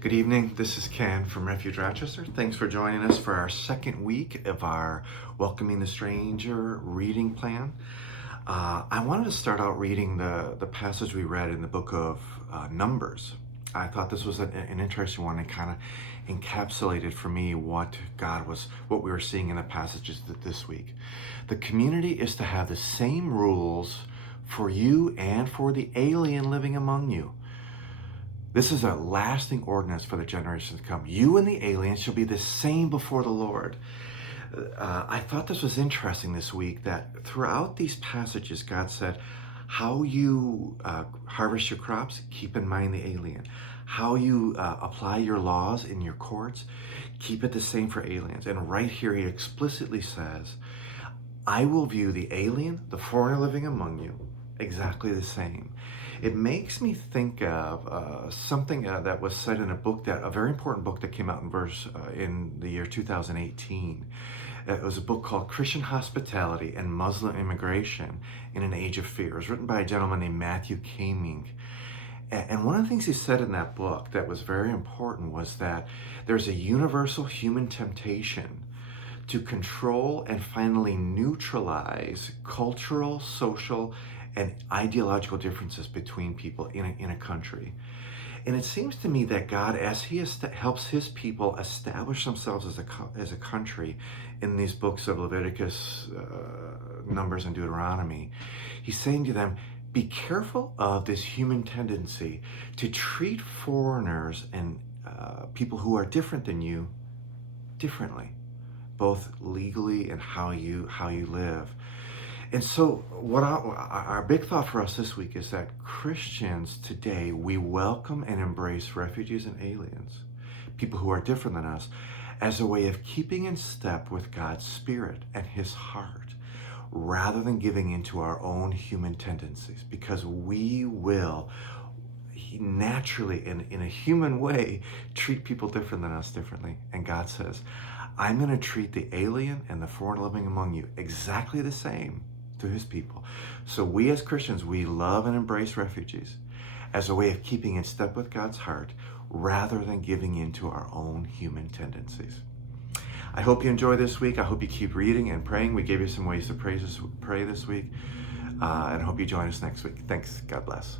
Good evening. This is Ken from Refuge, Rochester. Thanks for joining us for our second week of our Welcoming the Stranger reading plan. I wanted to start out reading the passage we read in the book of Numbers. I thought this was an interesting one and kind of encapsulated for me what we were seeing in the passages this week. The community is to have the same rules for you and for the alien living among you. This is a lasting ordinance for the generations to come. You and the aliens shall be the same before the Lord. I thought this was interesting this week that throughout these passages, God said, how you harvest your crops, keep in mind the alien. How you apply your laws in your courts, keep it the same for aliens. And right here, he explicitly says, I will view the alien, the foreigner living among you, exactly the same. It makes me think of something that was said in a very important book that came out in the year 2018. It was a book called Christian Hospitality and Muslim Immigration in an Age of Fear. It was written by a gentleman named Matthew Kaming. And one of the things he said in that book that was very important was that there's a universal human temptation to control and finally neutralize cultural, social, and ideological differences between people in a country. And it seems to me that God, as he helps his people establish themselves as a country in these books of Leviticus, Numbers, and Deuteronomy, he's saying to them, be careful of this human tendency to treat foreigners and people who are different than you differently, both legally and how you live. And so our big thought for us this week is that Christians today, we welcome and embrace refugees and aliens, people who are different than us, as a way of keeping in step with God's Spirit and his heart, rather than giving into our own human tendencies, because we will naturally, in a human way, treat people different than us differently. And God says, I'm going to treat the alien and the foreign living among you exactly the same to his people. So we as Christians, we love and embrace refugees as a way of keeping in step with God's heart rather than giving into our own human tendencies. I hope you enjoy this week. I hope you keep reading and praying. We gave you some ways to pray this week. And I hope you join us next week. Thanks. God bless.